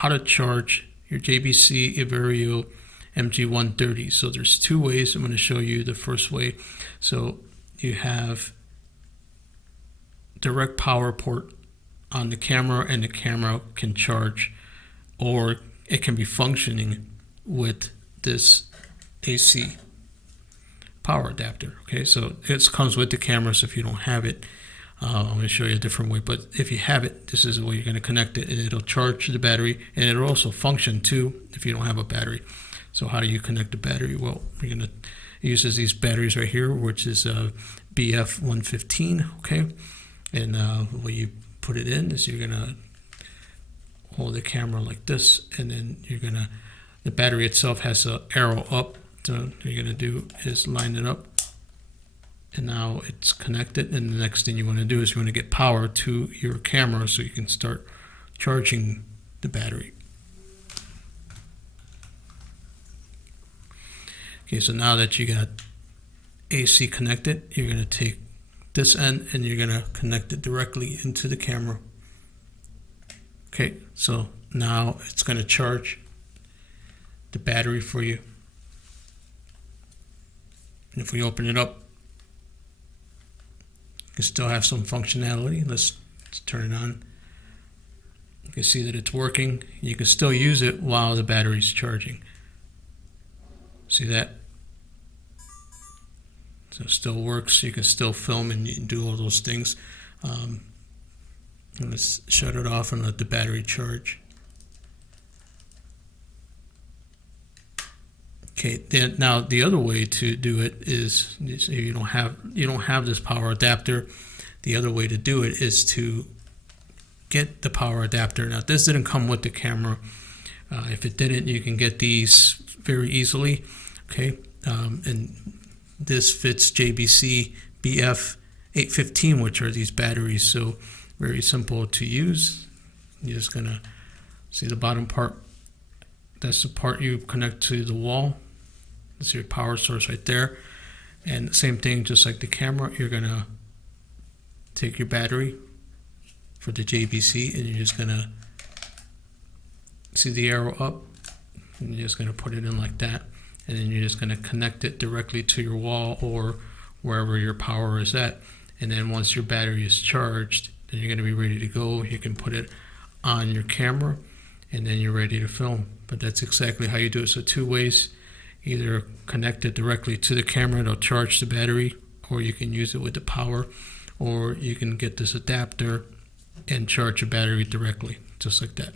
how to charge your JVC Everio MG130. So there's two ways. I'm going to show you the first way. So you have direct power port on the camera, and the camera can charge, or it can be functioning with this AC power adapter. Okay, so it comes with the camera, so if you don't have it, I'm going to show you a different way, but if you have it, this is the way you're going to connect it, and it'll charge the battery, and it'll also function too if you don't have a battery. So how do you connect the battery? Well, we're going to use these batteries right here, which is BF115. Okay, and the way you put it in is you're going to hold the camera like this, and then you're going to, the battery itself has an arrow up, so what you're going to do is line it up, and now it's connected. And the next thing you want to do is you want to get power to your camera so you can start charging the battery. Okay, so now that you got AC connected, you're going to take this end and you're going to connect it directly into the camera. Okay, so now it's going to charge the battery for you. And if we open it up, you can still have some functionality. Let's turn it on. You can see that it's working. You can still use it while the battery's charging. See that? So it still works. You can still film and do all those things. And let's shut it off and let the battery charge. Okay, then now the other way to do it is, if you don't have this power adapter, the other way to do it is to get the power adapter. Now this didn't come with the camera. If it didn't, you can get these very easily. Okay, and this fits JVC BF815, which are these batteries. So very simple to use. You're just gonna see the bottom part. That's the part you connect to the wall. That's your power source right there. And the same thing, just like the camera, you're gonna take your battery for the JVC, and you're just gonna see the arrow up, and you're just gonna put it in like that, and then you're just gonna connect it directly to your wall or wherever your power is at. And then once your battery is charged, then you're gonna be ready to go. You can put it on your camera, and then you're ready to film. But that's exactly how you do it. So two ways: either connect it directly to the camera, it'll charge the battery, or you can use it with the power, or you can get this adapter and charge your battery directly, just like that.